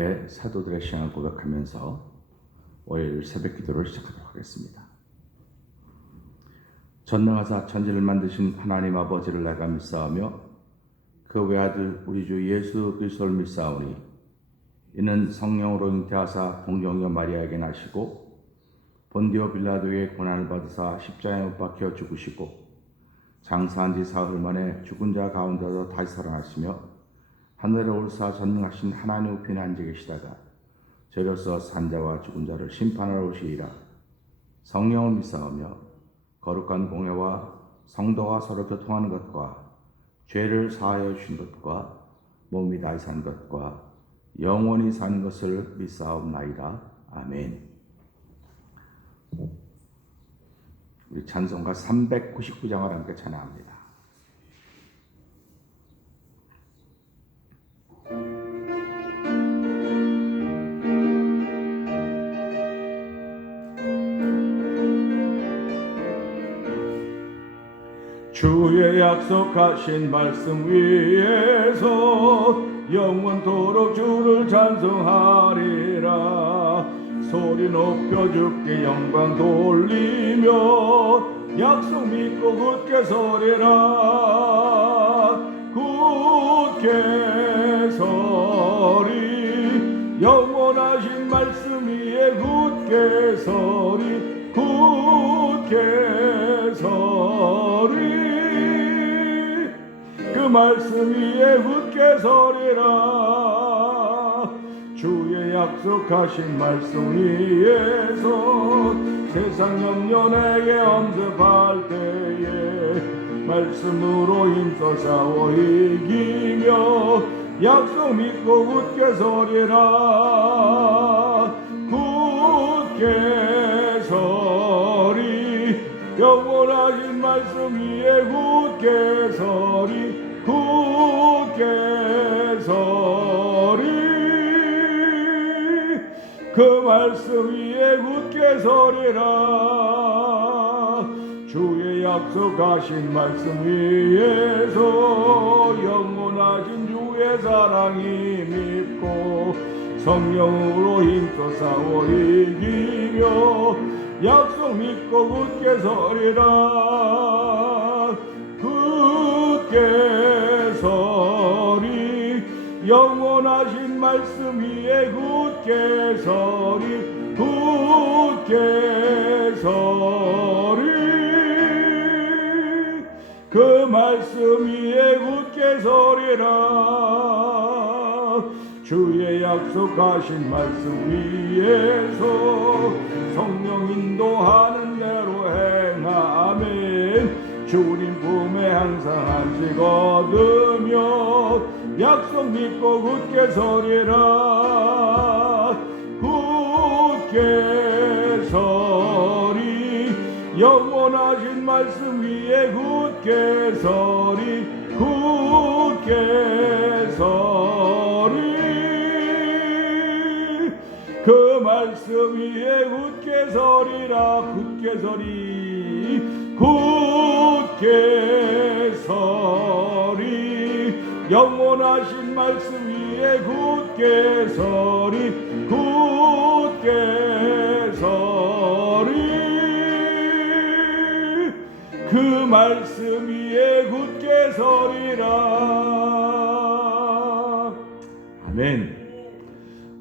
함께 사도들의 신앙을 고백하면서 월요일 새벽 기도를 시작하도록 하겠습니다. 전능하사 천지를 만드신 하나님 아버지를 내가 믿사오며 그 외아들 우리 주 예수 그리스도를 믿사오니 이는 성령으로 잉태하사 동정녀 마리아에게 나시고 본디오 빌라도의 고난을 받으사 십자가에 못 박혀 죽으시고 장사한 지 사흘 만에 죽은 자 가운데서 다시 살아나시며 하늘에 올사 전능하신 하나님 우편에 앉아 계시다가 저로서 산자와 죽은 자를 심판하러 오시리라. 성령을 믿사오며 거룩한 공회와 성도가 서로 교통하는 것과 죄를 사하여 주신 것과 몸이 다시 산 것과 영원히 사는 것을 믿사옵나이다. 아멘. 우리 찬송가 399장을 함께 찬양합니다. 주의 약속하신 말씀 위에서 영원토록 주를 찬송하리라. 소리 높여 주께 영광 돌리며 약속 믿고 굳게 서리라. 굳게 서리 영원하신 말씀 위에 굳게 서리. 굳게 서리 그 말씀 위에 굳게 서리라. 주의 약속하신 말씀 위에서 세상 염려 내게 엄습할 때에 말씀으로 힘써 싸워 이기며 약속 믿고 굳게 서리라. 굳게 서리 영원하신 말씀 위에 굳게 서리. 굳게 서리 그 말씀 위에 굳게 서리라. 주의 약속하신 말씀 위에서 영원하신 주의 사랑이 믿고 성령으로 힘써 싸워 이기며 약속 믿고 굳게 서리라. 굳게 서리 영원하신 말씀 위에 굳게 서리. 굳게 서리 그 말씀 위에 굳게 서리라. 주의 약속하신 말씀 위에서 성령 인도하는 대로 행하면 주님 품에 항상 안식 얻으며 약속 믿고 굳게 서리라. 굳게 서리 영원하신 말씀 위에 굳게 서리. 굳게 서리 그 말씀 위에 굳게 서리라. 굳게 서리. 굳게 서리 영원하신 말씀 위에 굳게 서리. 굳게 서리 그 말씀 위에 굳게 서리라. 아멘.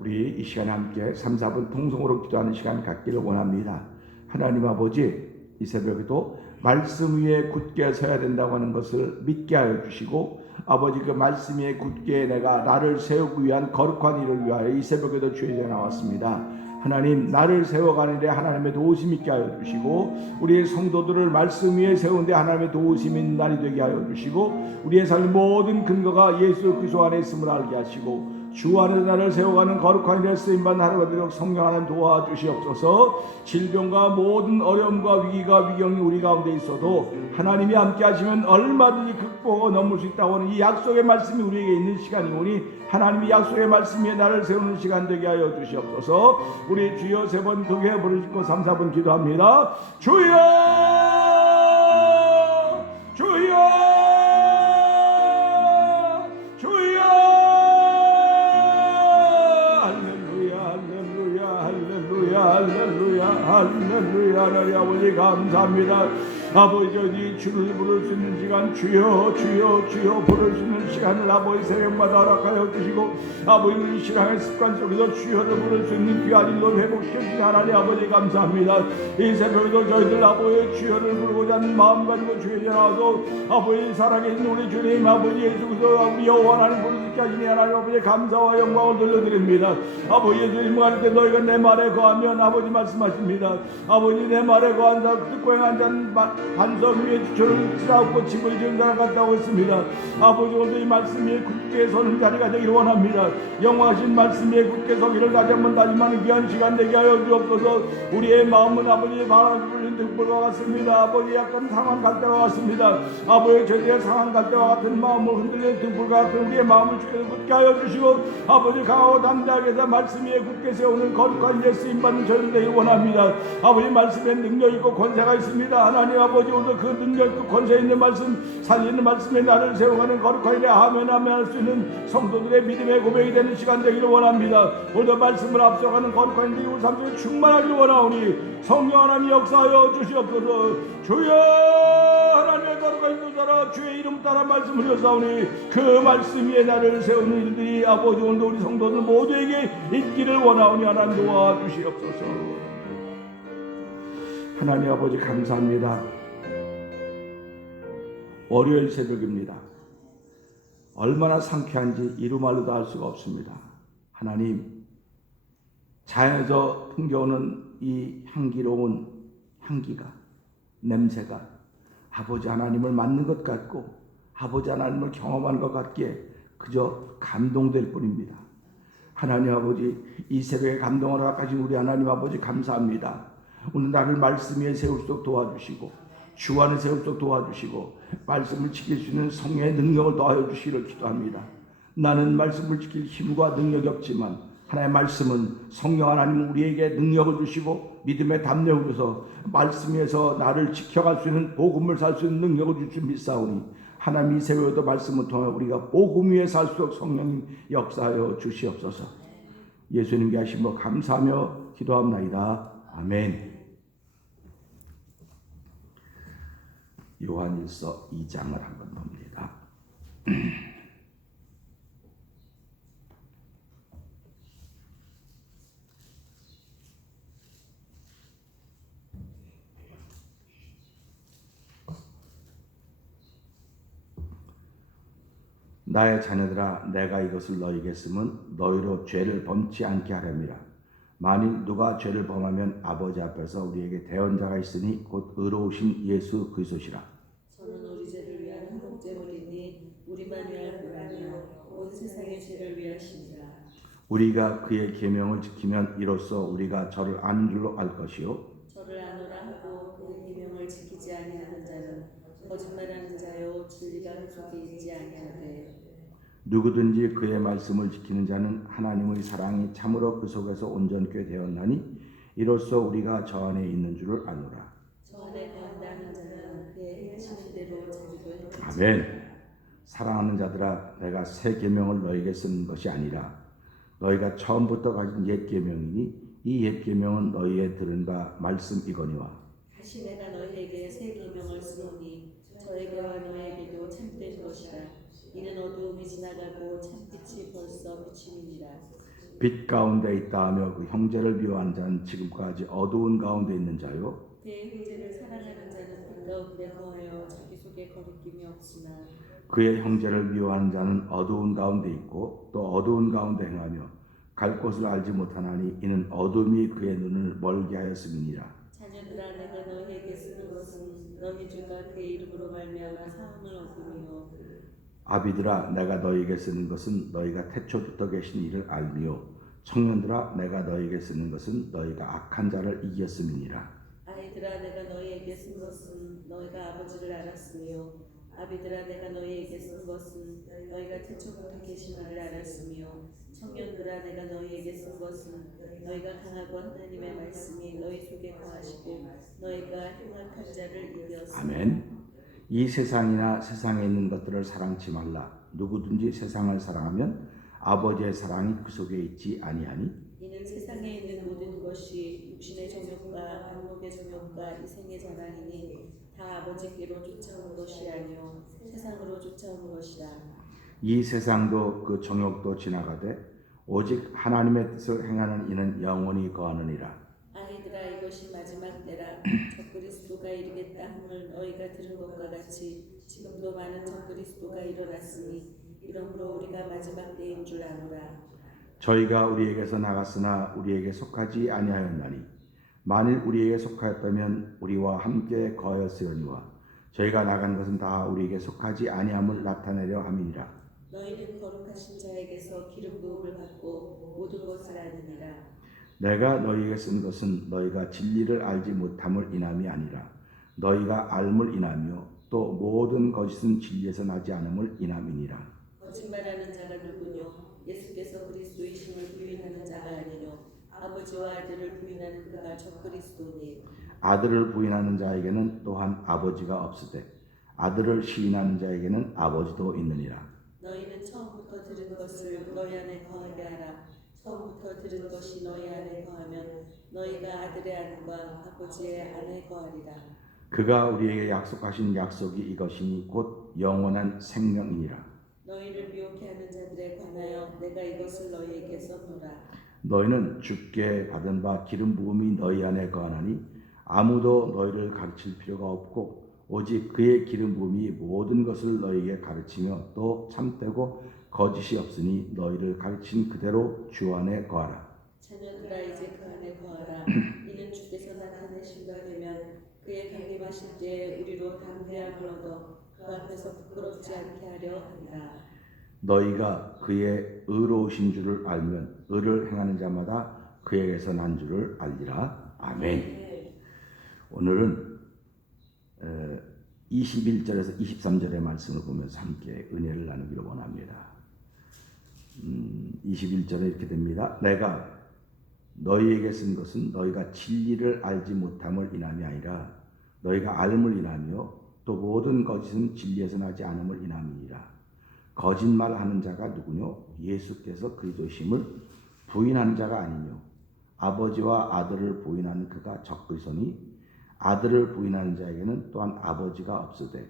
우리 이 시간에 함께 3, 4분 통성으로 기도하는 시간 갖기를 원합니다. 하나님 아버지, 이 새벽에도 말씀 위에 굳게 서야 된다고 하는 것을 믿게 하여 주시고 아버지 그 말씀 위에 굳게 내가 나를 세우기 위한 거룩한 일을 위하여 이 새벽에도 주의 전에 나왔습니다. 하나님 나를 세워가는데 하나님의 도우심 있게 하여 주시고 우리의 성도들을 말씀 위에 세우는데 하나님의 도우심 있는 날이 되게 하여 주시고 우리의 삶의 모든 근거가 예수 그리스도 안에 있음을 알게 하시고 주 안에 나를 세워가는 거룩한 일에 쓰임받는 하루가 되도록 성령 하나님 도와주시옵소서. 질병과 모든 어려움과 위기가 위경이 우리 가운데 있어도 하나님이 함께 하시면 얼마든지 극복하고 넘을 수 있다고 하는 이 약속의 말씀이 우리에게 있는 시간이오니 하나님이 약속의 말씀 위에 나를 세우는 시간 되게 하여 주시옵소서. 우리 주여 세 번 크게 부르시고 3, 4분 기도합니다. 주여 주여 할렐루야. 하나님 아버지 감사합니다. 아버지 저희 주를 부를 수 있는 시간 주여 주여 주여 부를 수 있는 시간을 아버지 새벽마다 허락하여 주시고 아버지 우리 신앙의 습관 속에서 주여를 부를 수 있는 귀한 일로 회복시켜주신 하나님 아버지 감사합니다. 이 새벽에도 저희들 아버지 주여를 부르고자 하는 마음 가지고 주에 나와서 아버지 살아계신 우리 주님 아버지 예수 그리스도 우리 여호와 하나님 부를 수 있게 하시니 하나님 아버지 감사와 영광을 돌려드립니다. 아버지 예수님 할 때 너희가 내 말에 거하면 아버지 말씀하십니다. 아버지 내 말에 거한 자 듣고 행한 자는 반석 위에 주초를 쌓고 집을 지은 자와 같다고 했습니다. 아버지 오늘 이 말씀 위에 굳게 서는 자리가 되기를 원합니다. 영화하신 말씀 위에 굳게 서기를 다시 한번 다짐하는 귀한 시간 되게 하여 주옵소서. 우리의 마음은 아버지의 바람 불린 등불과 같습니다. 아버지 약간 상한 갈대와 같습니다. 아버지 저희의 상한 갈대와 같은 마음을 흔들리는 등불과 같은 우리의 마음을 주께서 굳게 하여 주시고 아버지 강하고 담대하게 해서 말씀 위에 굳게 세우는 거룩한 예수님 받는 저희들 되길 원합니다. 아버지 말씀에 능력 있고 권세가 있습니다. 하나님 아버지 오늘 그 능력 있고 권세 있는 말씀 살리는 말씀에 나를 세워가는 거룩한 일에 아멘 아멘 할 수 있는 성도들의 믿음의 고백이 되는 시간 되기를 원합니다. 오늘 말씀을 앞서가는 거룩한 일이 우리 삶 속에 충만하기를 원하오니 성령 하나님 역사하여 주시옵소서. 주여 하나님의 거룩한 인도 따라 주의 이름 따라 말씀을 여사오니 그 말씀 위에 나를 세우는 일들이 아버지 오늘도 우리 성도들 모두에게 있기를 원하오니 하나님 도와주시옵소서. 하나님 아버지 감사합니다. 월요일 새벽입니다. 얼마나 상쾌한지 이루 말로도 알 수가 없습니다. 하나님 자연에서 풍겨오는 이 향기로운 향기가 냄새가 아버지 하나님을 맞는 것 같고 아버지 하나님을 경험하는 것 같기에 그저 감동될 뿐입니다. 하나님 아버지 이 새벽에 감동을 허락하신 우리 하나님 아버지 감사합니다. 오늘 나를 말씀 위에 세울 수 있도록 도와주시고 주 안에 세울 수 있도록 도와주시고 말씀을 지킬 수 있는 성령의 능력을 더하여 주시기를 기도합니다. 나는 말씀을 지킬 힘과 능력이 없지만 하나님의 말씀은 성령 하나님 우리에게 능력을 주시고 믿음의 담력을 주셔서 말씀 위에서 나를 지켜갈 수 있는 복음을 살 수 있는 능력을 주시 믿사오니 하나님 이 새벽에도 말씀을 통해 우리가 복음 위에 살 수 있도록 성령님 역사하여 주시옵소서. 예수님께 하심으로 감사하며 기도합나이다. 아멘. 요한일서 2장을 한번 봅니다. 나의 자녀들아 내가 이것을 너희에게 쓰면 너희로 죄를 범치 않게 하렵니다. 만일 누가 죄를 범하면 아버지 앞에서 우리에게 대언자가 있으니 곧 의로우신 예수 그리스도시라. 저는 우리 죄를 위한 한복제물이니 우리만 위할 뿐 아니요 온 세상의 죄를 위하시니라. 우리가 그의 계명을 지키면 이로써 우리가 저를 아는 줄로 알 것이요 저를 아노라 하고 그의 계명을 지키지 아니하는 자는 거짓말하는 자요 진리가 그 속에 있지 아니하되 누구든지 그의 말씀을 지키는 자는 하나님의 사랑이 참으로 그 속에서 온전케 되었나니 이로써 우리가 저 안에 있는 줄을 아노라. 저 안에 거한다는 자는 그의 행하시는 대로 자기도 행하지. 아멘. 사랑하는 자들아 내가 새 계명을 너희에게 쓰는 것이 아니라 너희가 처음부터 가진 옛 계명이니 이 옛 계명은 너희의 들은 바 말씀이거니와 다시 내가 너희에게 새 계명을 쓰노니 저에게와 너희에게도 참된 것이라. 이는 어두움이 지나가고 참빛이 벌써 비침이니라. 빛 가운데 있다 하며 그 형제를 미워하는 자는 지금까지 어두운 가운데 있는 자요 그의 형제를 사랑하는 자는 빛 가운데 거하여 자기 속에 거리낌이 없으나 그의 형제를 미워하는 자는 어두운 가운데 있고 또 어두운 가운데 행하며 갈 곳을 알지 못하나니 이는 어둠이 그의 눈을 멀게 하였음이니라. 자녀들아 내가 너희에게 쓰는 것은 너희 주가 그의 이름으로 말미암아 사함을 얻으며 아비들아 내가 너희에게 쓰는 것은 너희가 태초부터 계신 이를 알미요 청년들아 내가 너희에게 쓰는 것은 너희가 악한 자를 이겼음이니라. 아이들아 내가 너희에게 쓴 것은 너희가 아버지를 알았으며 아비들아 내가 너희에게 쓴 것은 너희가 태초부터 계신 이를 알았으며 청년들아 내가 너희에게 쓴 것은 너희가 강하고 하나님의 말씀이 너희 속에 거하시고 너희가 흉악한 자를 이겼으며 아멘. 이 세상이나 세상에 있는 것들을 사랑치 말라. 누구든지 세상을 사랑하면 아버지의 사랑이 그 속에 있지 아니하니 이는 세상에 있는 모든 것이 육신의 정욕과 안목의 정욕과 이생의 자랑이니 다 아버지께로 쫓아온 것이 아니요 세상으로 쫓아온 것이라. 이 세상도 그 정욕도 지나가되 오직 하나님의 뜻을 행하는 이는 영원히 거하느니라. 아이들아, 이것이 마지막 때라. 적그리스도가 이르겠다 함을 너희가 들은 것과 같이 지금도 많은 적그리스도가 일어났으니 이러므로 우리가 마지막 때인 줄 아노라. 저희가 우리에게서 나갔으나 우리에게 속하지 아니하였나니 만일 우리에게 속하였다면 우리와 함께 거하였으려니와 저희가 나간 것은 다 우리에게 속하지 아니함을 나타내려 함이니라. 너희는 거룩하신 자에게서 기름 부음을 받고 모든 것을 아느니라. 내가 너희에게 쓴 것은 너희가 진리를 알지 못함을 인함이 아니라 너희가 알물 인하며 또 모든 거짓은 진리에서 나지 않음을 인함이니라. 거짓말하는 자가 누구뇨? 예수께서 그리스도이심을 부인하는 자가 아니뇨? 아버지와 아들을 부인하는 그가 적그리스도니. 아들을 부인하는 자에게는 또한 아버지가 없으되 아들을 시인하는 자에게는 아버지도 있느니라. 너희는 처음부터 들은 것을 너희 안에 거하게 하라. 처음부터 들은 것이 너희 안에 거하면 너희가 아들의 안과 아버지의 안에 거하리라. 그가 우리에게 약속하신 약속이 이것이니 곧 영원한 생명이니라. 너희를 미혹해 하는 자들에 관하여 내가 이것을 너희에게 써노라. 너희는 주께 받은 바 기름 부음이 너희 안에 거하나니 아무도 너희를 가르칠 필요가 없고 오직 그의 기름 부음이 모든 것을 너희에게 가르치며 또 참되고 거짓이 없으니 너희를 가르친 그대로 주 안에 거하라. 자녀들아, 이제 그 안에 거하라. 이는 주께서 나타내신가 되면 그의 강림하실 때에 우리로 담대함을 얻어 그 앞에서 부끄럽지 않게 하려 한다. 너희가 그의 의로우신 줄을 알면 의를 행하는 자마다 그에게서 난 줄을 알리라. 아멘. 오늘은 21절에서 23절의 말씀을 보면서 함께 은혜를 나누기를 원합니다. 21절에 이렇게 됩니다. 내가 너희에게 쓴 것은 너희가 진리를 알지 못함을 인함이 아니라 너희가 알음을 인하며 또 모든 거짓은 진리에서 나지 않음을 인함이니라. 거짓말하는 자가 누구뇨? 예수께서 그리스도심을 부인하는 자가 아니뇨 아버지와 아들을 부인하는 그가 적그리스도니 아들을 부인하는 자에게는 또한 아버지가 없으되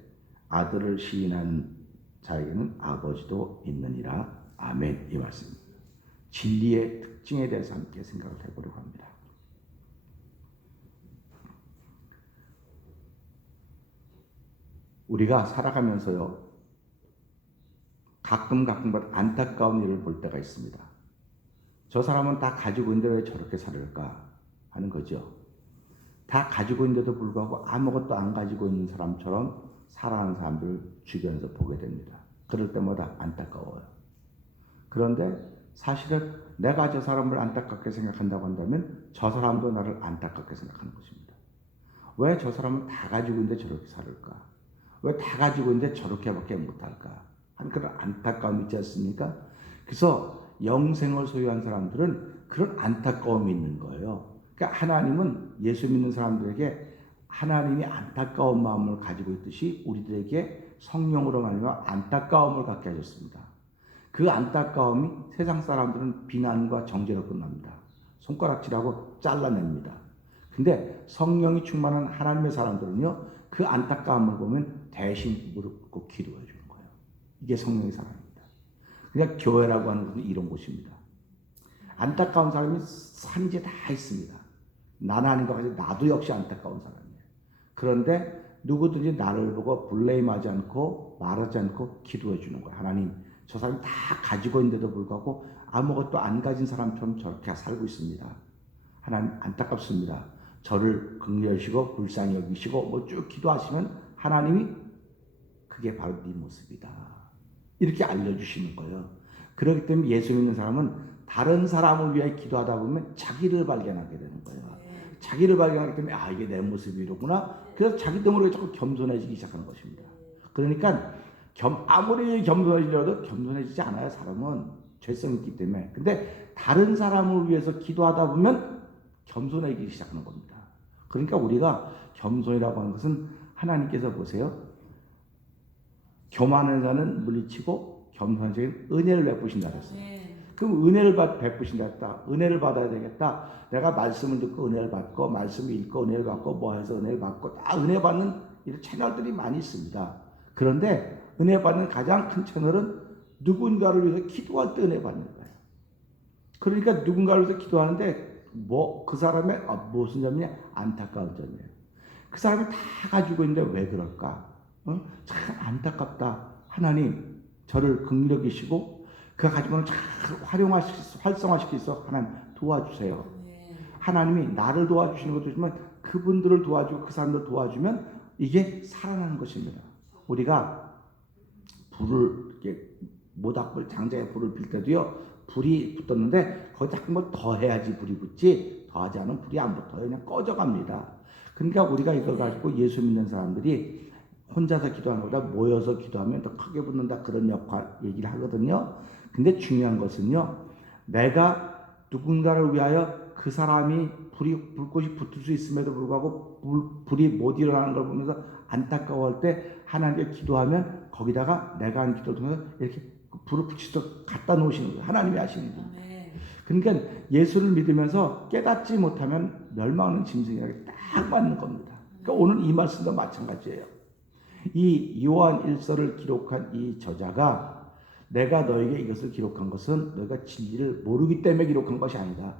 아들을 시인하는 자에게는 아버지도 있느니라. 아멘. 이 말씀 진리의 특징에 대해서 함께 생각을 해보려고 합니다. 우리가 살아가면서요 가끔 안타까운 일을 볼 때가 있습니다. 저 사람은 다 가지고 있는데 왜 저렇게 살을까 하는 거죠. 다 가지고 있는데도 불구하고 아무것도 안 가지고 있는 사람처럼 살아가는 사람들을 주변에서 보게 됩니다. 그럴 때마다 안타까워요. 그런데 사실은 내가 저 사람을 안타깝게 생각한다고 한다면 저 사람도 나를 안타깝게 생각하는 것입니다. 왜 저 사람은 다 가지고 있는데 저렇게 살을까? 왜 다 가지고 있는데 저렇게밖에 못할까? 하는 그런 안타까움이 있지 않습니까? 그래서 영생을 소유한 사람들은 그런 안타까움이 있는 거예요. 그러니까 하나님은 예수 믿는 사람들에게 하나님이 안타까운 마음을 가지고 있듯이 우리들에게 성령으로 말미암아 안타까움을 갖게 하셨습니다. 그 안타까움이 세상 사람들은 비난과 정죄로 끝납니다. 손가락질하고 잘라냅니다. 근데 성령이 충만한 하나님의 사람들은요, 그 안타까움을 보면 대신 무릎 꿇고 기도해 주는 거예요. 이게 성령의 사람입니다. 그러니까 교회라고 하는 것은 이런 곳입니다. 안타까운 사람이 산지에 다 있습니다. 나는 아닌 것 같이 나도 역시 안타까운 사람이에요. 그런데 누구든지 나를 보고 블레임하지 않고 말하지 않고 기도해 주는 거예요. 하나님, 저 사람이 다 가지고 있는데도 불구하고 아무것도 안 가진 사람처럼 저렇게 살고 있습니다. 하나님 안타깝습니다. 저를 긍휼하시고 불쌍히 여기시고 뭐 쭉 기도하시면 하나님이 그게 바로 네 모습이다. 이렇게 알려주시는 거예요. 그렇기 때문에 예수 믿는 사람은 다른 사람을 위해 기도하다 보면 자기를 발견하게 되는 거예요. 자기를 발견하기 때문에 아 이게 내 모습이 이로구나. 그래서 자기도 모르게 자꾸 겸손해지기 시작하는 것입니다. 그러니까 아무리 겸손해지려도 겸손해지지 않아요. 사람은 죄성이 있기 때문에. 근데 다른 사람을 위해서 기도하다 보면 겸손해지기 시작하는 겁니다. 그러니까 우리가 겸손이라고 하는 것은 하나님께서 보세요. 교만한 자는 물리치고 겸손한 자에게 은혜를 베푸신다 그랬어요. 그럼 은혜를 베푸신다. 은혜를 받아야 되겠다. 내가 말씀을 듣고 은혜를 받고 말씀을 읽고 은혜를 받고 뭐 해서 은혜를 받고 다 은혜 받는 이런 채널들이 많이 있습니다. 그런데 은혜 받는 가장 큰 채널은 누군가를 위해서 기도할 때 은혜 받는 거예요. 그러니까 누군가를 위해서 기도하는데 뭐 그 사람의 무슨 점이냐? 안타까운 점이에요. 그 사람이 다 가지고 있는데 왜 그럴까? 참 안타깝다. 하나님 저를 긍휼히 여기시고 그가 가지고 있는 잘 활성화시킬 수 있어 하나님 도와주세요. 하나님이 나를 도와주시는 것도 있지만 그분들을 도와주고 그 사람들을 도와주면 이게 살아나는 것입니다. 우리가 불을 이렇게 모닥불 장자에 불을 빌 때도요. 불이 붙었는데 거기다 한번 더 해야지 불이 붙지 더하지 않으면 불이 안 붙어요. 그냥 꺼져갑니다. 그러니까 우리가 이걸 가지고 예수 믿는 사람들이 혼자서 기도하는 것보다 모여서 기도하면 더 크게 붙는다 그런 역할 얘기를 하거든요. 근데 중요한 것은요. 내가 누군가를 위하여 그 사람이 불꽃이 붙을 수 있음에도 불구하고 불이 못 일어나는 걸 보면서 안타까워할 때 하나님께 기도하면 거기다가 내가 하는 기도를 통해서 이렇게 불을 붙이도록 갖다 놓으시는 거예요. 하나님이 하시는 거예요. 그러니까 예수를 믿으면서 깨닫지 못하면 멸망하는 짐승이라고 딱 맞는 겁니다. 그러니까 오늘 이 말씀도 마찬가지예요. 이 요한 1서를 기록한 이 저자가 내가 너에게 이것을 기록한 것은 너희가 진리를 모르기 때문에 기록한 것이 아니다.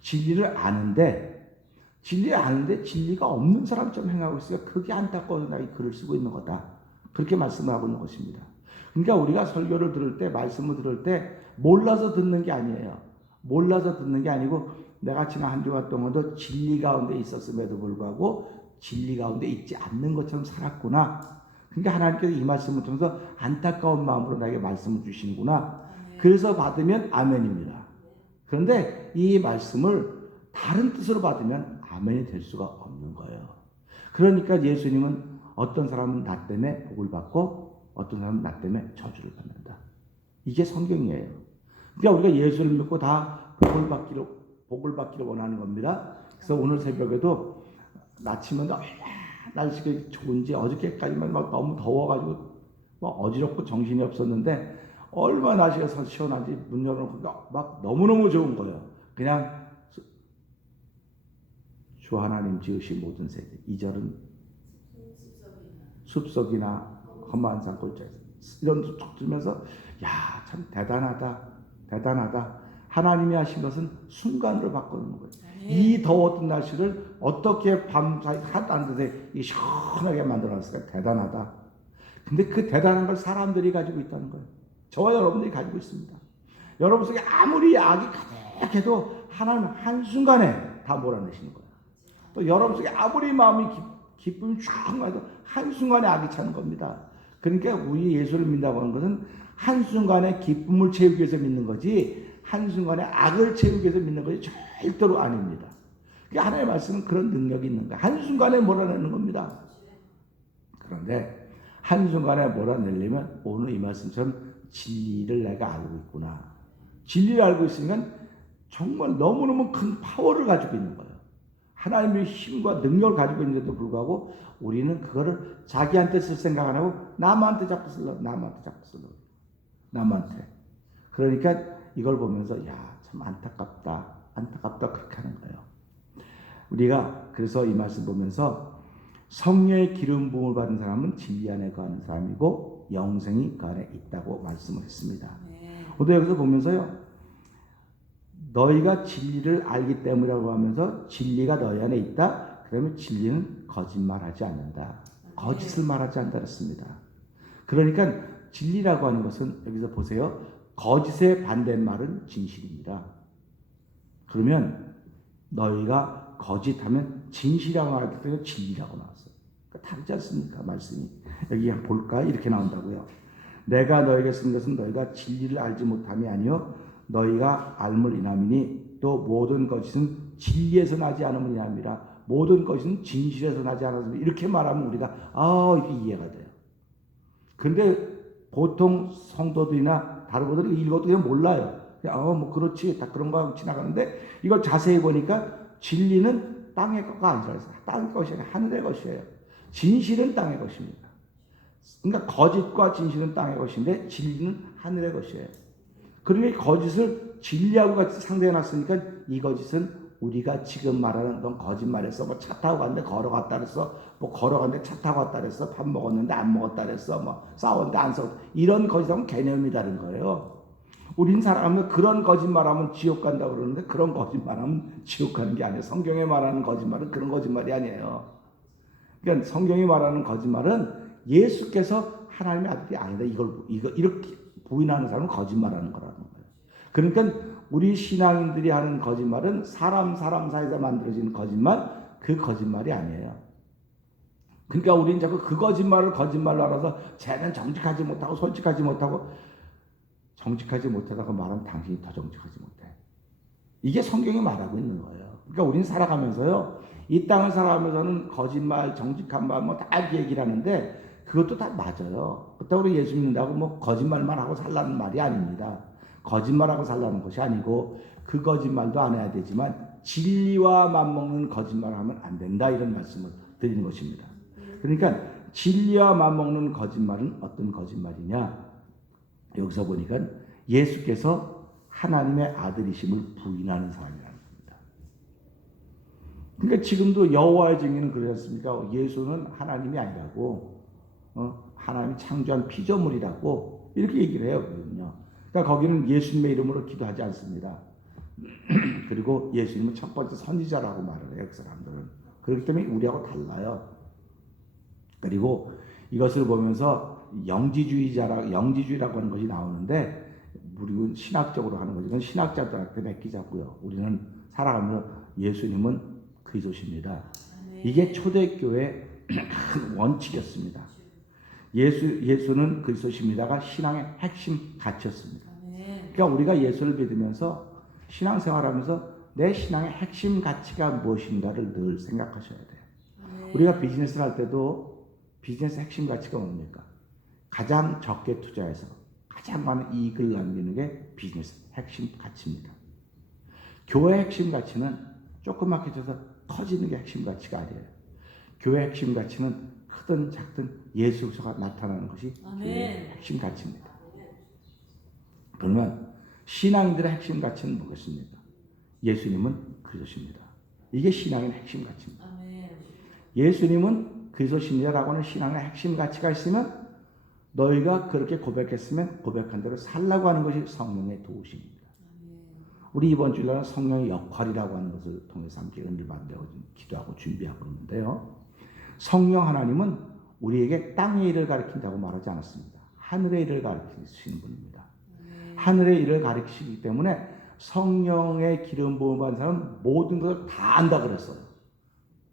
진리를 아는데 진리가 없는 사람처럼 행하고 있으니까 그게 안타까워서 내가 이 글을 쓰고 있는 거다. 그렇게 말씀하고 있는 것입니다. 그러니까 우리가 설교를 들을 때 말씀을 들을 때 몰라서 듣는 게 아니에요. 몰라서 듣는 게 아니고 내가 지난 한 주간 동안도 진리 가운데 있었음에도 불구하고 진리 가운데 있지 않는 것처럼 살았구나. 그러니까 하나님께서 이 말씀을 통해서 안타까운 마음으로 나에게 말씀을 주시는구나. 그래서 받으면 아멘입니다. 그런데 이 말씀을 다른 뜻으로 받으면 아멘이 될 수가 없는 거예요. 그러니까 예수님은 어떤 사람은 나 때문에 복을 받고 어떤 사람은 나 때문에 저주를 받는다. 이게 성경이에요. 그러니까 우리가 예수를 믿고 다 복을 받기를 원하는 겁니다. 그래서 오늘 새벽에도 아침에 날씨가 좋은지 어저께까지만 막 너무 더워가지고 막 어지럽고 정신이 없었는데 얼마나 날씨가 시원한지 문 열어놓고 막 너무너무 좋은 거예요. 그냥 주 하나님 지으신 모든 세계 2절은 숲속이나 험한 산골짜기 이런 쭉 들으면서 야, 참 대단하다. 하나님이 하신 것은 순간으로 바꾸는 거예요. 이 더웠던 날씨를 어떻게 밤사이 하나도 안 되게 시원하게 만들어놨을까? 대단하다. 근데 그 대단한 걸 사람들이 가지고 있다는 거예요. 저와 여러분들이 가지고 있습니다. 여러분 속에 아무리 악이 가득해도 하나님은 한순간에 다 몰아내시는 거예요. 또 여러분 속에 아무리 마음이 기쁨이 쫙 나도 한순간에 악이 차는 겁니다. 그러니까 우리 예수를 믿는다고 하는 것은 한순간에 기쁨을 채우기 위해서 믿는 거지 한순간에 악을 채우기 위해서 믿는 것이 절대로 아닙니다. 그러니까 하나님의 말씀은 그런 능력이 있는 거예요. 한순간에 몰아내는 겁니다. 그런데 한순간에 몰아내려면 오늘 이 말씀처럼 진리를 내가 알고 있구나. 진리를 알고 있으니까 정말 너무너무 큰 파워를 가지고 있는 거예요. 하나님의 힘과 능력을 가지고 있는데도 불구하고 우리는 그거를 자기한테 쓸 생각 안 하고 남한테 자꾸 쓰려고 남한테. 그러니까 이걸 보면서 야, 참 안타깝다 그렇게 하는 거예요. 우리가 그래서 이 말씀 보면서 성령의 기름 부음을 받은 사람은 진리 안에 거하는 사람이고 영생이 그 안에 있다고 말씀을 했습니다. 오늘 여기서 보면서요. 너희가 진리를 알기 때문이라고 하면서 진리가 너희 안에 있다. 그러면 진리는 거짓말하지 않는다. 거짓을 말하지 않는다 그랬습니다. 그러니까 진리라고 하는 것은 여기서 보세요. 거짓의 반대말은 진실입니다. 그러면 너희가 거짓하면 진실이라고 말하기 때문에 진리라고 나왔어요. 그러니까 다르지 않습니까? 말씀이. 여기 한번 볼까? 이렇게 나온다고요. 내가 너에게 쓴 것은 너희가 진리를 알지 못함이 아니요 너희가 알물 인함이니 또 모든 것은 진리에서 나지 않음을 인함이라 모든 것은 진실에서 나지 않았으면 이렇게 말하면 우리가 이게 이해가 돼요. 그런데 보통 성도들이나 다른 분들이 읽어도 그냥 몰라요. 뭐 그렇지 다 그런 거 하고 지나가는데 이걸 자세히 보니까 진리는 땅의 것가 아니라 땅의 것이 아니라 하늘의 것이에요. 진실은 땅의 것입니다. 그러니까 거짓과 진실은 땅의 것인데 진리는 하늘의 것이에요. 그러니 거짓을 진리하고 같이 상대해 놨으니까 이 거짓은 우리가 지금 말하는 넌 거짓말했어. 뭐 차 타고 갔는데 걸어갔다 그랬어. 뭐 걸어갔는데 차 타고 갔다 그랬어. 밥 먹었는데 안 먹었다 그랬어. 뭐 싸웠는데 안 싸웠다. 이런 거짓하면 개념이 다른 거예요. 우린 살아가면 그런 거짓말하면 지옥 간다고 그러는데 그런 거짓말하면 지옥 가는 게 아니에요. 성경에 말하는 거짓말은 그런 거짓말이 아니에요. 그러니까 성경이 말하는 거짓말은 예수께서 하나님의 아들이 아니다. 이렇게 부인하는 사람은 거짓말하는 거라는 거예요. 그러니까 우리 신앙인들이 하는 거짓말은 사람 사이에서 만들어진 거짓말, 그 거짓말이 아니에요. 그러니까 우리는 자꾸 그 거짓말을 거짓말로 알아서 쟤는 정직하지 못하고 솔직하지 못하고 정직하지 못하다고 말하면 당신이 더 정직하지 못해. 이게 성경이 말하고 있는 거예요. 그러니까 우리는 살아가면서요. 이 땅을 살아가면서는 거짓말, 정직한 말 뭐 다 이렇게 얘기를 하는데 그것도 다 맞아요. 그렇다고 예수 믿는다고 뭐 거짓말만 하고 살라는 말이 아닙니다. 거짓말하고 살라는 것이 아니고 그 거짓말도 안 해야 되지만 진리와 맞먹는 거짓말을 하면 안 된다 이런 말씀을 드리는 것입니다. 그러니까 진리와 맞먹는 거짓말은 어떤 거짓말이냐? 여기서 보니까 예수께서 하나님의 아들이심을 부인하는 사람이라는 겁니다. 그러니까 지금도 여호와의 증인은 그러지 않습니까? 예수는 하나님이 아니라고 하나님이 창조한 피조물이라고 이렇게 얘기를 해요. 그러니까 거기는 예수님의 이름으로 기도하지 않습니다. 그리고 예수님은 첫 번째 선지자라고 말을 해요. 그 사람들은. 그렇기 때문에 우리하고 달라요. 그리고 이것을 보면서 영지주의라고 하는 것이 나오는데 우리는 신학적으로 하는 거죠. 그건 신학자들한테 맡기자고요. 우리는 살아가면서 예수님은 그리스도십니다. 이게 초대교회의 큰 원칙이었습니다. 예수는 그리스도십니다가 신앙의 핵심 가치였습니다. 그러니까 우리가 예수를 믿으면서 신앙생활하면서 내 신앙의 핵심 가치가 무엇인가를 늘 생각하셔야 돼요. 우리가 비즈니스를 할 때도 비즈니스 핵심 가치가 뭡니까? 가장 적게 투자해서 가장 많은 이익을 남기는 게 비즈니스 핵심 가치입니다. 교회 핵심 가치는 조그맣게 쳐서 커지는 게 핵심 가치가 아니에요. 교회 핵심 가치는 크든 작든 예수 그리스도가 나타나는 것이 교회의 핵심 가치입니다. 그러면 신앙인들의 핵심 가치는 뭐겠습니까? 예수님은 그리스도십니다. 이게 신앙의 핵심 가치입니다. 예수님은 그리스도십니다라고 하는 신앙의 핵심 가치가 있으면 너희가 그렇게 고백했으면 고백한 대로 살라고 하는 것이 성령의 도우심입니다. 우리 이번 주일날은 성령의 역할이라고 하는 것을 통해서 함께 은혜를 받으려고 기도하고 준비하고 있는데요. 성령 하나님은 우리에게 땅의 일을 가르친다고 말하지 않았습니다. 하늘의 일을 가르치시는 분입니다. 하늘의 일을 가르치시기 때문에 성령의 기름 부음을 받은 사람은 모든 것을 다 안다 그랬어요.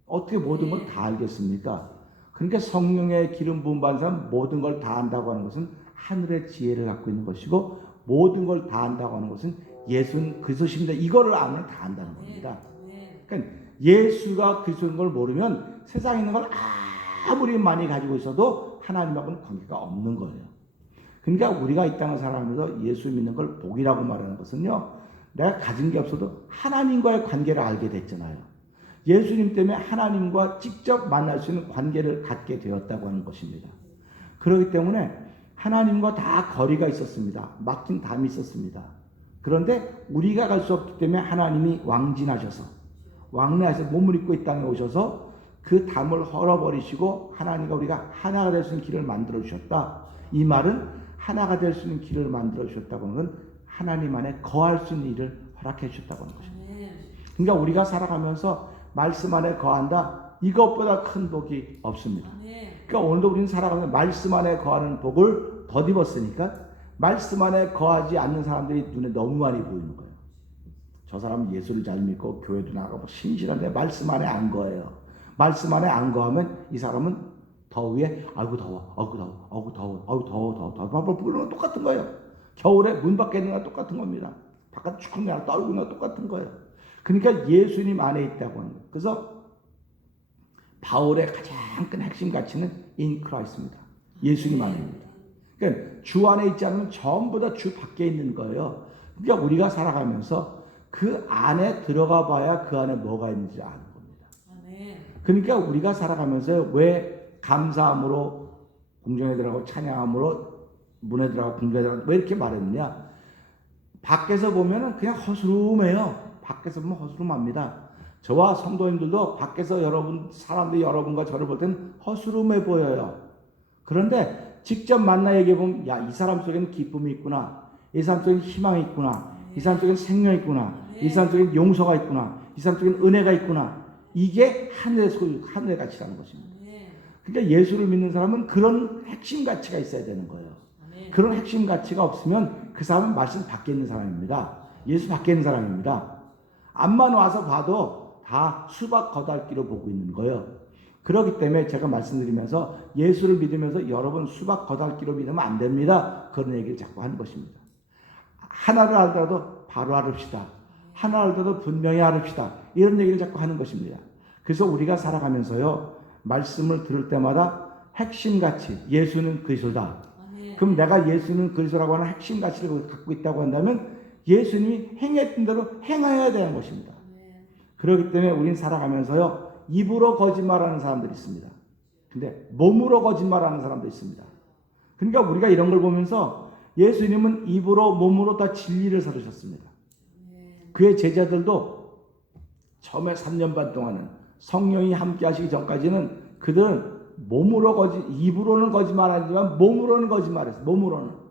어떻게 모든 걸 다 알겠습니까? 그러니까 성령의 기름 부음 받은 사람은 모든 걸 다 안다고 하는 것은 하늘의 지혜를 갖고 있는 것이고 모든 걸 다 안다고 하는 것은 예수는 그리스도십니다. 이거를 알면 다 안다는 겁니다. 그러니까 예수가 그리스도인 걸 모르면 세상에 있는 걸 아무리 많이 가지고 있어도 하나님하고는 관계가 없는 거예요. 그러니까 우리가 이 땅을 살아가면서 예수 믿는 걸 복이라고 말하는 것은요. 내가 가진 게 없어도 하나님과의 관계를 알게 됐잖아요. 예수님 때문에 하나님과 직접 만날 수 있는 관계를 갖게 되었다고 하는 것입니다. 그렇기 때문에 하나님과 다 거리가 있었습니다. 막힌 담이 있었습니다. 그런데 우리가 갈 수 없기 때문에 하나님이 왕래하셔서 몸을 입고 이 땅에 오셔서 그 담을 헐어버리시고 하나님과 우리가 하나가 될 수 있는 길을 만들어 주셨다. 이 말은 하나가 될 수 있는 길을 만들어 주셨다고 하는 건 하나님 안에 거할 수 있는 일을 허락해 주셨다고 하는 것입니다. 그러니까 우리가 살아가면서 말씀 안에 거한다. 이것보다 큰 복이 없습니다. 그러니까 오늘도 우리는 살아가면서 말씀 안에 거하는 복을 덧입었으니까 말씀 안에 거하지 않는 사람들이 눈에 너무 많이 보이는 거예요. 저 사람은 예수를 잘 믿고 교회도 나가고 신실한데 말씀 안에 안 거예요. 말씀 안에 안 거하면 이 사람은 더위에 아이고 더워, 더워. 그런 거 똑같은 거예요. 겨울에 문 밖에 있는 거 똑같은 겁니다. 바깥 축구 내가 떨고 있는 거 똑같은 거예요. 그러니까 예수님 안에 있다고 하는 거예요. 그래서 바울의 가장 큰 핵심 가치는 in Christ입니다. 예수님 안에입니다. 그러니까 주 안에 있지 않으면 전부 다 주 밖에 있는 거예요. 그러니까 우리가 살아가면서 그 안에 들어가 봐야 그 안에 뭐가 있는지 아는 겁니다. 그러니까 우리가 살아가면서 왜 감사함으로 궁정에 들어가고 찬양함으로 문에 들어가고 궁정에 들어가고 왜 이렇게 말했느냐? 밖에서 보면은 그냥 허스름해요. 밖에서 보면 허스름합니다. 저와 성도님들도 밖에서 사람들이 여러분과 저를 볼 때는 허스름해 보여요. 그런데 직접 만나 얘기해 보면, 야, 이 사람 속에는 기쁨이 있구나. 이 사람 속에는 희망이 있구나. 이 사람 속에는 생명이 있구나. 이 사람 속에는 용서가 있구나. 이 사람 속에는 은혜가 있구나. 이게 하늘의 소유, 하늘의 가치라는 것입니다. 그러니까 예수를 믿는 사람은 그런 핵심 가치가 있어야 되는 거예요. 그런 핵심 가치가 없으면 그 사람은 말씀 밖에 있는 사람입니다. 예수 밖에 있는 사람입니다. 앞만 와서 봐도 다 수박 거달기로 보고 있는 거예요. 그렇기 때문에 제가 말씀드리면서 예수를 믿으면서 여러분 수박 거달기로 믿으면 안 됩니다. 그런 얘기를 자꾸 하는 것입니다. 하나를 알더라도 바로 알읍시다. 하나를 알더라도 분명히 알읍시다. 이런 얘기를 자꾸 하는 것입니다. 그래서 우리가 살아가면서요, 말씀을 들을 때마다 핵심 가치, 예수는 그리스도다. 그럼 내가 예수는 그리스도라고 하는 핵심 가치를 갖고 있다고 한다면 예수님이 행했던 대로 행해야 되는 것입니다. 그렇기 때문에 우리는 살아가면서요, 입으로 거짓말하는 사람들이 있습니다. 근데 몸으로 거짓말하는 사람도 있습니다. 그러니까 우리가 이런 걸 보면서 예수님은 입으로 몸으로 다 진리를 살으셨습니다. 그의 제자들도 처음에 3년 반 동안은 성령이 함께 하시기 전까지는 그들은 입으로는 거짓말하지만 몸으로는 거짓말했어요. 몸으로는.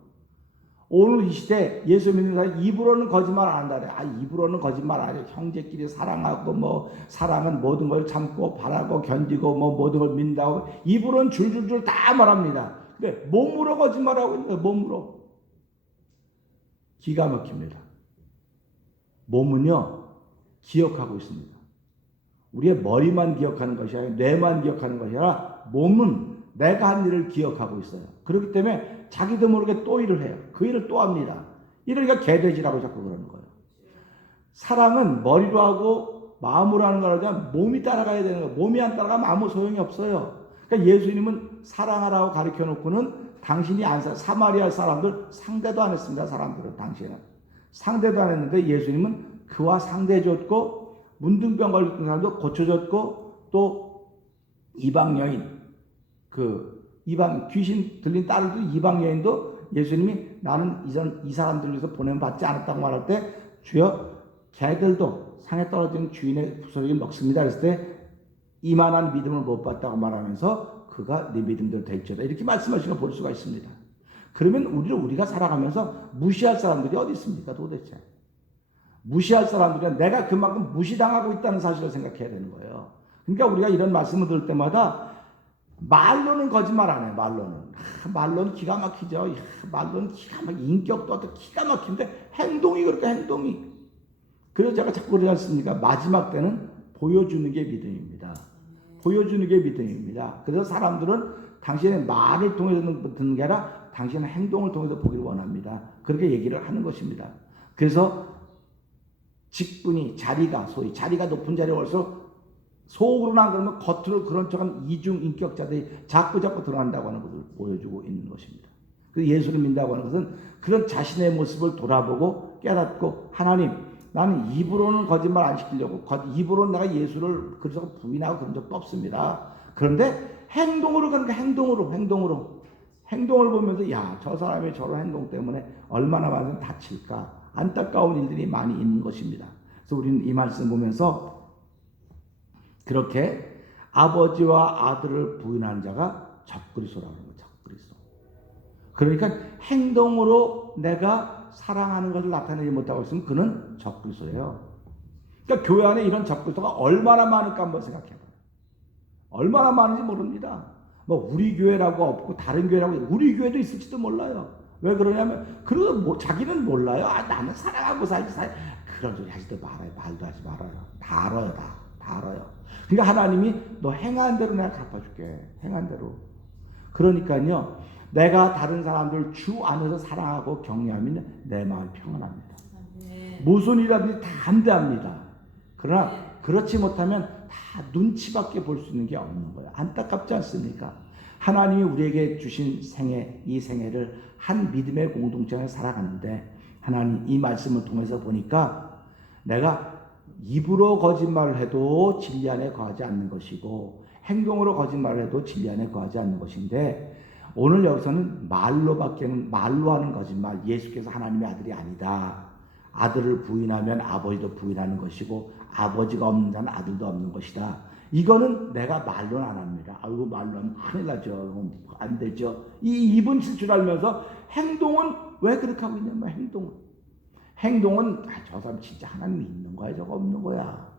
오늘 이 시대 예수 믿는 사람이 입으로는 거짓말 안 한다. 입으로는 거짓말 안 해요. 형제끼리 사랑하고 사랑은 모든 걸 참고 바라고 견디고 모든 걸 믿는다고 입으로는 줄줄줄 다 말합니다. 근데 몸으로 거짓말하고 있는 거예요. 몸으로. 기가 막힙니다. 몸은요, 기억하고 있습니다. 우리의 머리만 기억하는 것이 아니라 뇌만 기억하는 것이 아니라 몸은 내가 한 일을 기억하고 있어요. 그렇기 때문에 자기도 모르게 또 일을 해요. 그 일을 또 합니다. 이러니까 개돼지라고 자꾸 그러는 거예요. 사랑은 머리로 하고 마음으로 하는 거라면 몸이 따라가야 되는 거예요. 몸이 안 따라가면 아무 소용이 없어요. 그러니까 예수님은 사랑하라고 가르쳐 놓고는 당신이 사마리아 사람들 상대도 안 했습니다. 사람들은 당신은 상대도 안 했는데 예수님은 그와 상대해줬고 문둥병 걸렸던 사람도 고쳐줬고 또 이방 여인 이방 귀신 들린 딸도 이방 여인도 예수님이 나는 이 사람들 위해서 보냄 받지 않았다고 말할 때 주여 개들도 상에 떨어지는 주인의 부스러기를 먹습니다. 그랬을 때 이만한 믿음을 못 받다고 말하면서 그가 네 믿음대로 될지어다 이렇게 말씀하시는 걸 볼 수가 있습니다. 그러면 우리가 살아가면서 무시할 사람들이 어디 있습니까 도대체? 무시할 사람들은 내가 그만큼 무시당하고 있다는 사실을 생각해야 되는 거예요. 그러니까 우리가 이런 말씀을 들을 때마다 말로는 거짓말 안 해요. 말로는 기가 막히죠. 말로는 기가 막 인격도 기가 막힌데 행동이 그렇게 행동이. 그래서 제가 자꾸 그러지 않습니까? 마지막 때는 보여주는 게 믿음입니다. 보여주는 게 믿음입니다. 그래서 사람들은 당신의 말을 통해서 듣는 게 아니라 당신의 행동을 통해서 보기를 원합니다. 그렇게 얘기를 하는 것입니다. 그래서 직분이 자리가 높은 자리에 올수록 속으로는 안 그러면 겉으로 그런 척한 이중 인격자들이 자꾸 드러난다고 하는 것을 보여주고 있는 것입니다. 그래서 예수를 믿는다고 하는 것은 그런 자신의 모습을 돌아보고 깨닫고 하나님 나는 입으로는 거짓말 안 시키려고 입으로는 내가 예수를 그래서 부인하고 그런 적도 없습니다. 그런데 행동으로 가는 게 행동을 보면서 야, 저 사람의 저런 행동 때문에 얼마나 많은 다칠까 안타까운 일들이 많이 있는 것입니다. 그래서 우리는 이 말씀 보면서 그렇게 아버지와 아들을 부인하는 자가 적그리스도라는 거예요. 적그리스도. 그러니까 행동으로 내가 사랑하는 것을 나타내지 못하고 있으면 그는 적그리스도예요. 그러니까 교회 안에 이런 적그리스도가 얼마나 많을까 한번 생각해봐요. 얼마나 많은지 모릅니다. 우리 교회라고 없고 다른 교회라고 우리 교회도 있을지도 몰라요. 왜 그러냐면 그래도 자기는 몰라요. 나는 사랑하고 살지 그런 소리 하지도 말아요. 말도 하지 말아요. 다 알아요. 다 알아요. 그러니까 하나님이 너 행한 대로 내가 갚아줄게. 행한 대로. 그러니까요. 내가 다른 사람들 주 안에서 사랑하고 격려하면 내 마음이 평안합니다. 무슨 일이라든지 다 안돼합니다. 그러나 그렇지 못하면 다 눈치밖에 볼 수 있는 게 없는 거예요. 안타깝지 않습니까? 하나님이 우리에게 주신 이 생애를 한 믿음의 공동체에 살아갔는데 하나님 이 말씀을 통해서 보니까 내가 입으로 거짓말을 해도 진리 안에 거하지 않는 것이고 행동으로 거짓말을 해도 진리 안에 거하지 않는 것인데 오늘 여기서는 말로 하는 거짓말 예수께서 하나님의 아들이 아니다. 아들을 부인하면 아버지도 부인하는 것이고 아버지가 없는 자는 아들도 없는 것이다. 이거는 내가 말로는 안 합니다. 아이고 말로 하면 큰일 나죠. 안 되죠. 이 입은 쓸 줄 알면서 행동은 왜 그렇게 하고 있냐면 행동은 저 사람 진짜 하나님 있는 거야 저거 없는 거야.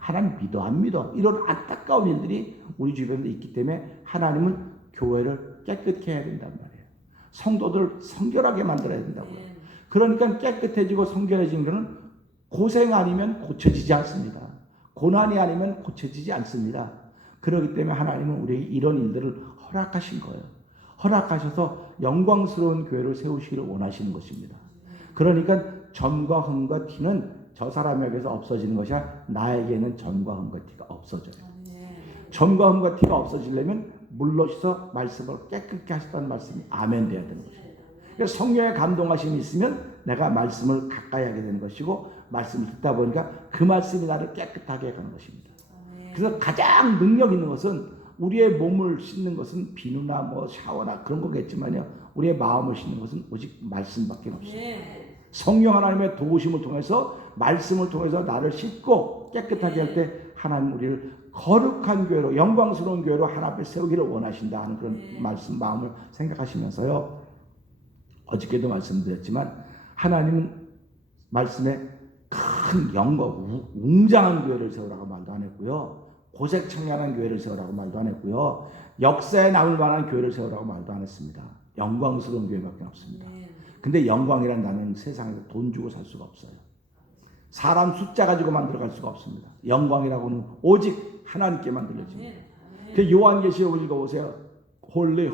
하나님 믿어 안 믿어. 이런 안타까운 일들이 우리 주변에 있기 때문에 하나님은 교회를 깨끗게 해야 된단 말이에요. 성도들 성결하게 만들어야 된다고요. 그러니까 깨끗해지고 성결해진 것은 고생 아니면 고쳐지지 않습니다. 고난이 아니면 고쳐지지 않습니다. 그렇기 때문에 하나님은 우리에게 이런 일들을 허락하신 거예요. 허락하셔서 영광스러운 교회를 세우시기를 원하시는 것입니다. 그러니까 전과 흠과 티는 저 사람에게서 없어지는 것이야 나에게는 전과 흠과 티가 없어져요. 전과 흠과 티가 없어지려면 물러서 말씀을 깨끗게 하셨다는 말씀이 아멘 돼야 되는 것입니다. 그래서 성령의 감동하심이 있으면 내가 말씀을 가까이 하게 되는 것이고 말씀을 듣다 보니까 그 말씀이 나를 깨끗하게 하는 것입니다. 그래서 가장 능력 있는 것은 우리의 몸을 씻는 것은 비누나 뭐 샤워나 그런 거겠지만요. 우리의 마음을 씻는 것은 오직 말씀밖에 없습니다. 성령 하나님의 도우심을 통해서 말씀을 통해서 나를 씻고 깨끗하게 할 때 하나님 우리를 거룩한 교회로 영광스러운 교회로 하나 앞에 세우기를 원하신다 하는 그런 말씀 마음을 생각하시면서요. 어저께도 말씀드렸지만 하나님은 말씀에 큰 영광 웅장한 교회를 세우라고 말도 안 했고요. 고색청량한 교회를 세우라고 말도 안 했고요. 역사에 남을 만한 교회를 세우라고 말도 안 했습니다. 영광스러운 교회밖에 없습니다. 근데 영광이란 단어는 세상에서 돈 주고 살 수가 없어요. 사람 숫자 가지고 만들어갈 수가 없습니다. 영광이라고는 오직 하나님께만 들려집니다. 그 요한계시록을 읽어보세요. 홀리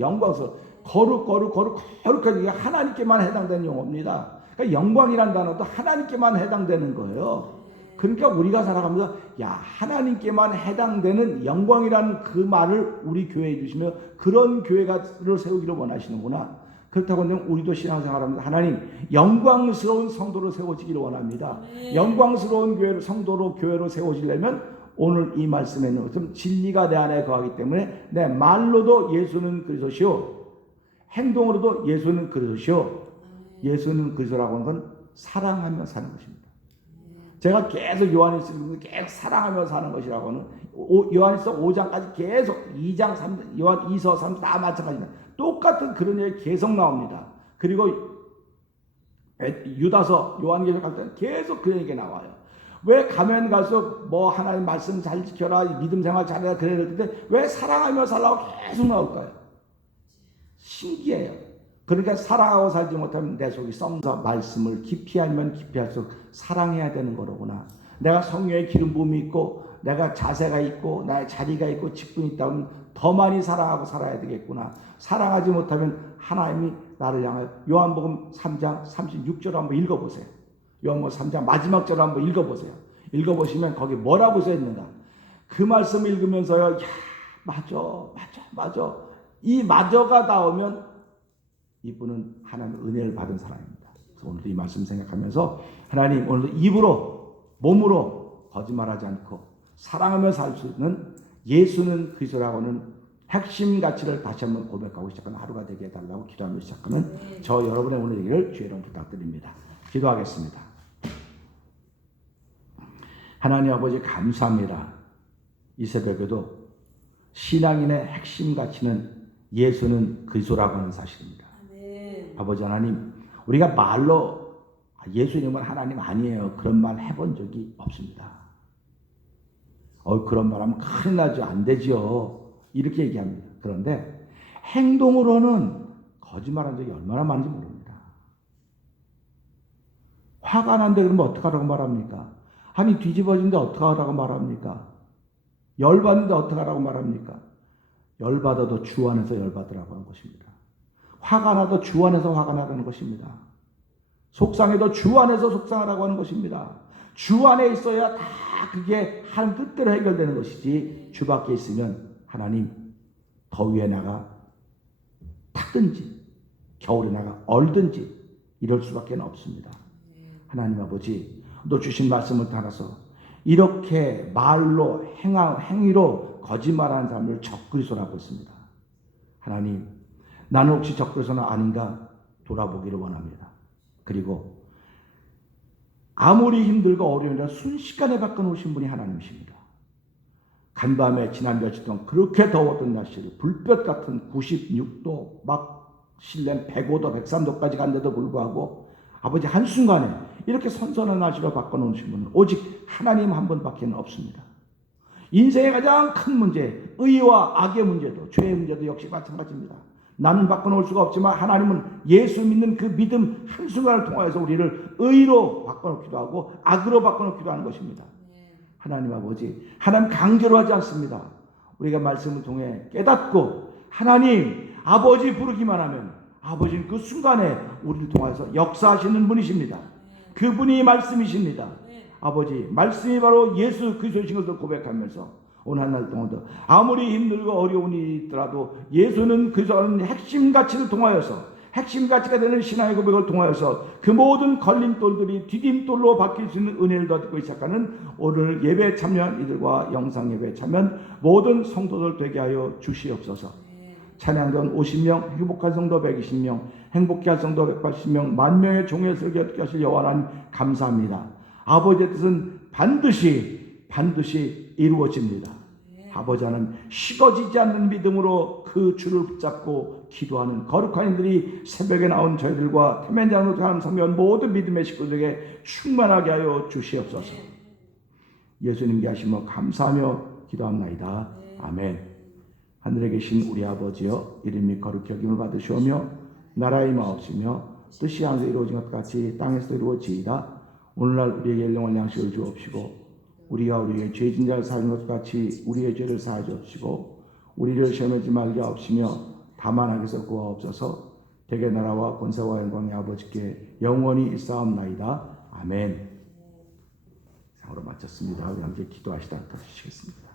영광스러운 거룩한 이게 하나님께만 해당되는 용어입니다. 그러니까 영광이란 단어도 하나님께만 해당되는 거예요. 그러니까 우리가 살아가면서 야 하나님께만 해당되는 영광이라는 그 말을 우리 교회에 주시며 그런 교회를 세우기를 원하시는구나. 그렇다고 하면 우리도 신앙생활하면서 하나님 영광스러운 성도로 세워지기를 원합니다. 영광스러운 교회로 성도로 교회로 세워지려면 오늘 이 말씀에 있는 것은 진리가 내 안에 거하기 때문에 내 말로도 예수는 그리스도시요 행동으로도 예수는 그리스도시요 예수는 그리스도라고 하는 건 사랑하며 사는 것입니다. 제가 계속 요한일서 계속 사랑하며 사는 것이라고 하는 요한일서 5장까지 계속 2장 3장 요한 2서 3 다 마찬가지입니다. 똑같은 그런 얘기 계속 나옵니다. 그리고 유다서 요한계시록 할 때는 계속 그런 얘기가 나와요. 왜 가면 갈수록 뭐 하나님 말씀 잘 지켜라 믿음 생활 잘해라 그래야 되는데 왜 사랑하며 살라고 계속 나올까요? 신기해요. 그러니까 사랑하고 살지 못하면 내 속이 썩어서 말씀을 깊이 알면 깊이 할수록 사랑해야 되는 거로구나. 내가 성령의 기름 부음이 있고 내가 자세가 있고 나의 자리가 있고 직분이 있다면 더 많이 사랑하고 살아야 되겠구나. 사랑하지 못하면 하나님이 나를 향하여 요한복음 3장 36절 한번 읽어보세요. 요한복음 3장 마지막 절 한번 읽어보세요. 읽어보시면 거기 뭐라고 써있는가. 그 말씀 읽으면서요. 야 맞아. 이 맞아가 나오면 이분은 하나님의 은혜를 받은 사람입니다. 그래서 오늘도 이 말씀 생각하면서 하나님 오늘도 입으로 몸으로 거짓말하지 않고 사랑하며 살 수 있는 예수는 그리스도라고는 핵심 가치를 다시 한번 고백하고 시작하는 하루가 되게 해달라고 기도하며 시작하는 저 여러분의 오늘 얘기를 주의 이름 부탁드립니다. 기도하겠습니다. 하나님 아버지 감사합니다. 이 새벽에도 신앙인의 핵심 가치는 예수는 그리스도라고 하는 사실입니다. 아버지 하나님 우리가 말로 예수님은 하나님 아니에요 그런 말 해본 적이 없습니다. 그런 말 하면 큰일 나죠. 안 되죠. 이렇게 얘기합니다. 그런데 행동으로는 거짓말한 적이 얼마나 많은지 모릅니다. 화가 난데 그러면 어떡하라고 말합니까? 아니 뒤집어진데 어떡하라고 말합니까? 열받는데 어떡하라고 말합니까? 열받아도 주 안에서 열받으라고 하는 것입니다. 화가 나도 주 안에서 화가 나라는 것입니다. 속상해도 주 안에서 속상하라고 하는 것입니다. 주 안에 있어야 다 그게 하나님 뜻대로 해결되는 것이지 주 밖에 있으면 하나님 더위에 나가 탔든지 겨울에 나가 얼든지 이럴 수밖에 없습니다. 하나님 아버지 또 주신 말씀을 따라서 이렇게 말로 행위로 거짓말하는 사람을 적그리스도라고 했습니다. 하나님 나는 혹시 적그리스도는 아닌가 돌아보기를 원합니다. 그리고 아무리 힘들고 어려우나 순식간에 바꿔놓으신 분이 하나님이십니다. 간밤에 지난 며칠 동안 그렇게 더웠던 날씨를 불볕 같은 96도 막 실내 105도 103도까지 간데도 불구하고 아버지 한순간에 이렇게 선선한 날씨로 바꿔놓으신 분은 오직 하나님 한 분밖에 없습니다. 인생의 가장 큰 문제, 의와 악의 문제도, 죄의 문제도 역시 마찬가지입니다. 나는 바꿔놓을 수가 없지만 하나님은 예수 믿는 그 믿음 한순간을 통하여서 우리를 의로 바꿔놓기도 하고 악으로 바꿔놓기도 하는 것입니다. 하나님 아버지, 하나님 강제로 하지 않습니다. 우리가 말씀을 통해 깨닫고 하나님 아버지 부르기만 하면 아버지는 그 순간에 우리를 통해서 역사하시는 분이십니다. 그분이 말씀이십니다. 아버지, 말씀이 바로 예수 그리스도이신 것을 고백하면서 오늘 한 날 동안도 아무리 힘들고 어려운 일이 있더라도 예수는 그리스도라는 핵심 가치를 통하여서 핵심 가치가 되는 신앙의 고백을 통하여서 그 모든 걸림돌들이 디딤돌로 바뀔 수 있는 은혜를 얻고 시작하는 오늘 예배에 참여한 이들과 영상 예배에 참여한 모든 성도들 되게 하여 주시옵소서. 찬양전 50명, 행복한 성도 120명, 행복해 할 성도 180명, 만명의 종의 설교 듣게 하실 여호와 하나님 감사합니다. 아버지의 뜻은 반드시 이루어집니다. 아버지 하나님, 식어지지 않는 믿음으로 그 줄을 붙잡고 기도하는 거룩한 이들이 새벽에 나온 저희들과 태면장으로 가는 성경 모든 믿음의 식구들에게 충만하게 하여 주시옵소서. 예수님께 하시며 감사하며 기도합나이다. 아멘. 하늘에 계신 우리 아버지여, 이름이 거룩히 여김을 받으시오며 나라의 마옵시며 뜻이 하늘에서 이루어진 것 같이 땅에서도 이루어지이다. 오늘날 우리에게 일용할 양식을 주옵시고 우리가 우리의 죄진 자를 사하는 것 같이 우리의 죄를 사하여 주옵시고 우리를 시험에 들지 말게 하옵시며 다만 악에서 구하옵소서. 대개 나라와 권세와 영광의 아버지께 영원히 있사옵나이다. 아멘. 상으로 마쳤습니다. 우리 함께 기도하시다 하시겠습니다.